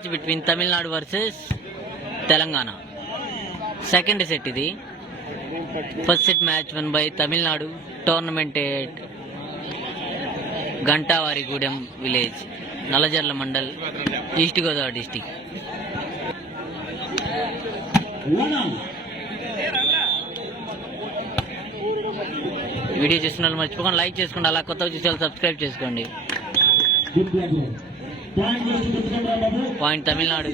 Match between Tamil Nadu versus Telangana. Second set ఇది. First set match won by Tamil Nadu. Tournament at Gantavarigudem village, Nallajarla mandal, east Godavari district. Video చూసిన వాళ్ళు మర్చిపోకుండా లైక్ చేసుకోండి, అలా కొత్తగా చూసే వాళ్ళు సబ్స్క్రైబ్ చేసుకోండి. పాయింట్ తమిళనాడు.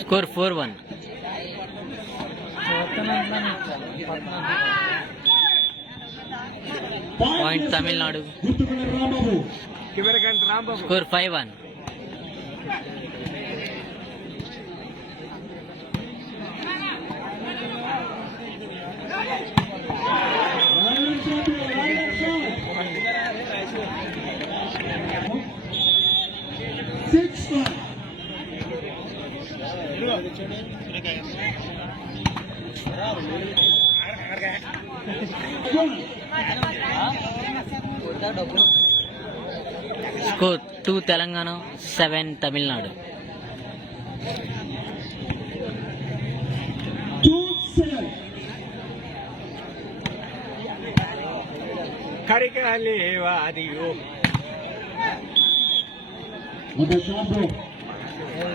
స్కోర్ 4-1. పాయింట్ తమిళనాడు. స్కోర్ 5-1. స్కోర్ 2 తెలంగాణ, 7 తమిళనాడు.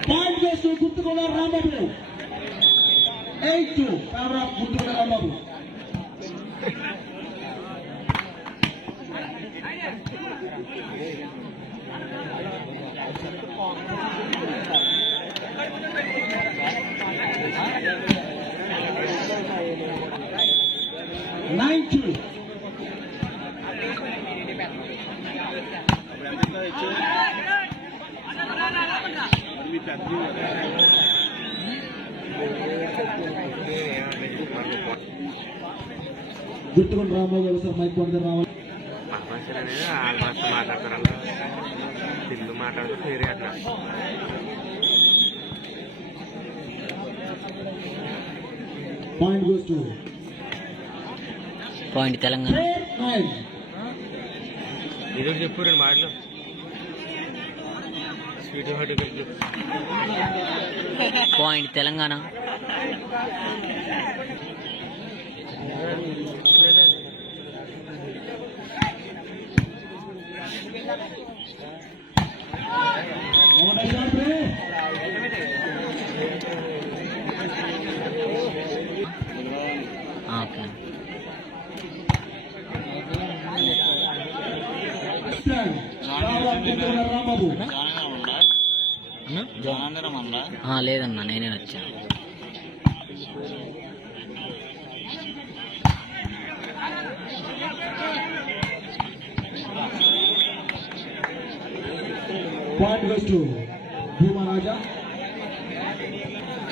పాయింట్ వేస్తూ గుర్తుకున్నారు రాంబాబు. 8-2 గుర్తుకున్న రాంబాబు. గుర్తుకుని రాంబాబు గారు సార్ మైక్ పొందరు రావాలి. Point goes to point Telangana. ఇది చెప్పు రెండు మాటలు. పాయింట్ తెలంగాణ. ఓకే. లేదన్నా, నేనే వచ్చాను.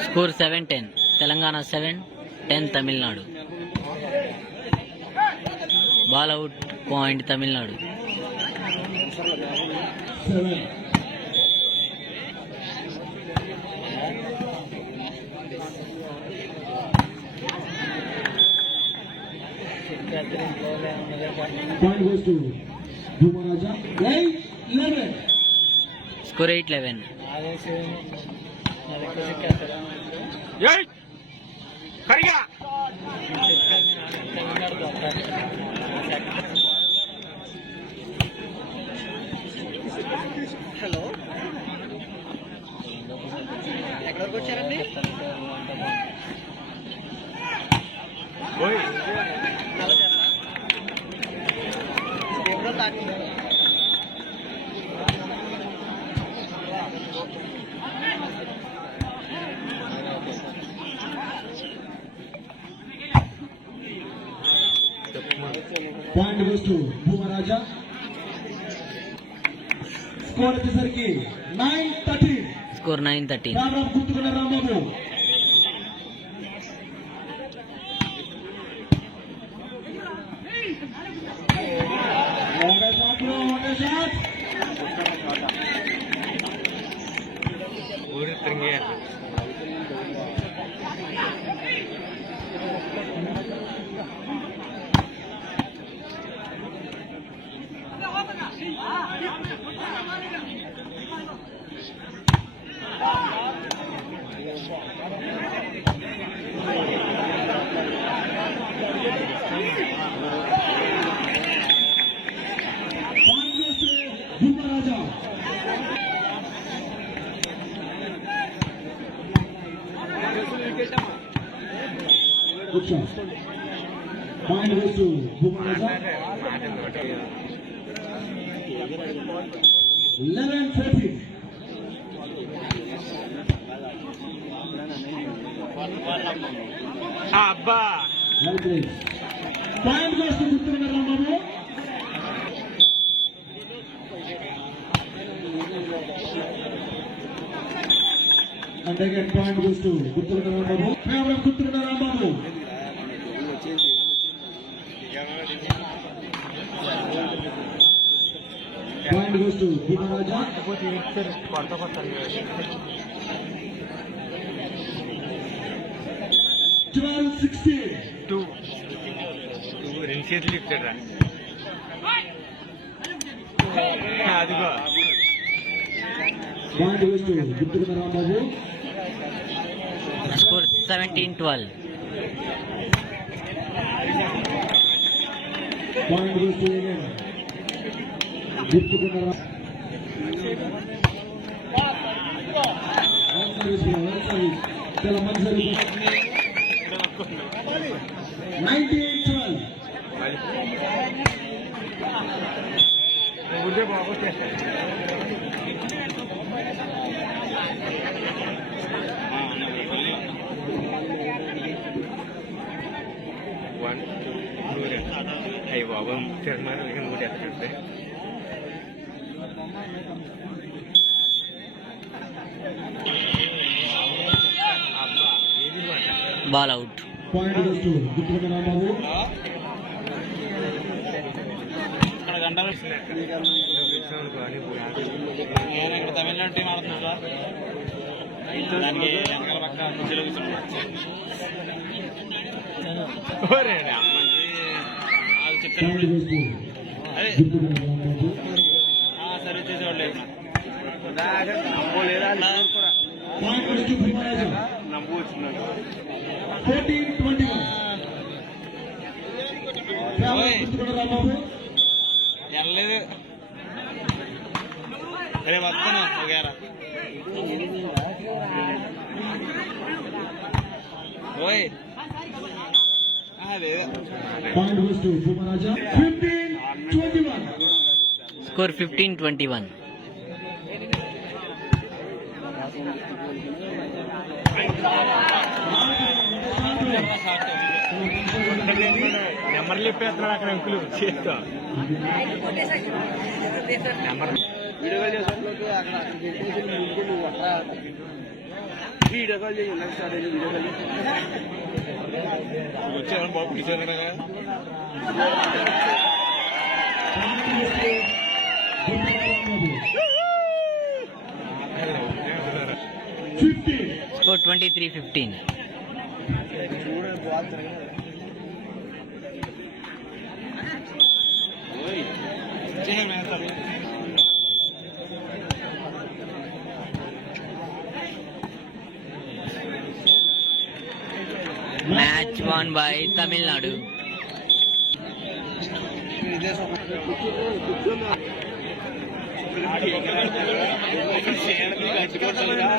Score 7-10 Telangana, 7-10 Tamil Nadu. Ball out. Point Tamil Nadu. Score 8-11. Hello, ఎక్కడికి వచ్చారండి? Point goes to Bhumaraja. Score వచ్చేసరికి 9-13. స్కోర్ 9-13. గుర్తుకున్న రాంబాబు. shot. ఊరి తిరిగి Point goes to Bhumaraja. Good shot. Point goes to Bhumaraja. 11-14. అబ్బా Well played. Point goes to Gutturanga Rambabu. And again point goes to Gutturanga Rambabu. Favor of Gutturanga Rambabu. Point goes to Bhumaraja. కొత్త కొత్త 12-16. టూ రెండు చేతులు ఇచ్చాడు అదిగో Point goes to Gutturanga Rambabu. Score 17-12. Point goes to again Gutturanga Rambabu. One service, bro, one service. Tell one service. 98-12. ఊరికే బాబు one two అయ్యి బాబు తిరుమల నూట ఎక్కడ అబ్బా ఏది మాట Ball out. Point goes to Gutturanga Rambabu. నేను ఇక్కడ తమిళనాడు టీం ఆడుతున్నా సార్ దానికి వెనకాల పక్క కుర్చీలో కూర్చున్నా వాళ్ళు చెప్తాను Point goes to అదే Gutturanga Rambabu. సర్వీస్ చేసేవాళ్ళు లేదు Point goes to Bhumaraja. నవ్వు వచ్చిందండి 14-21. Favor of Gutturanga Rambabu. వెళ్ళలేదు రేపు వస్తాను ఒకేరా ఓయ్ లేదు Point goes to Bhumaraja. 15-21. Score 15-21. నెంబర్లు చెప్పేస్తున్నాడు అక్కడ అంకులు చేస్తా నెంబర్ వీడియో కాల్ చేసేట్లోకి అక్కడ పెట్టేసి నువ్వు అట్లా వీడియో కాల్ చేయి నెక్స్ట్ స్టార్ట్ అయ్యి వీడియో కాల్ వచ్చాను బాబు పిలిచాను కదా Score 23-15. Match won by Tamil Nadu. కట్టుకోవట్లేదా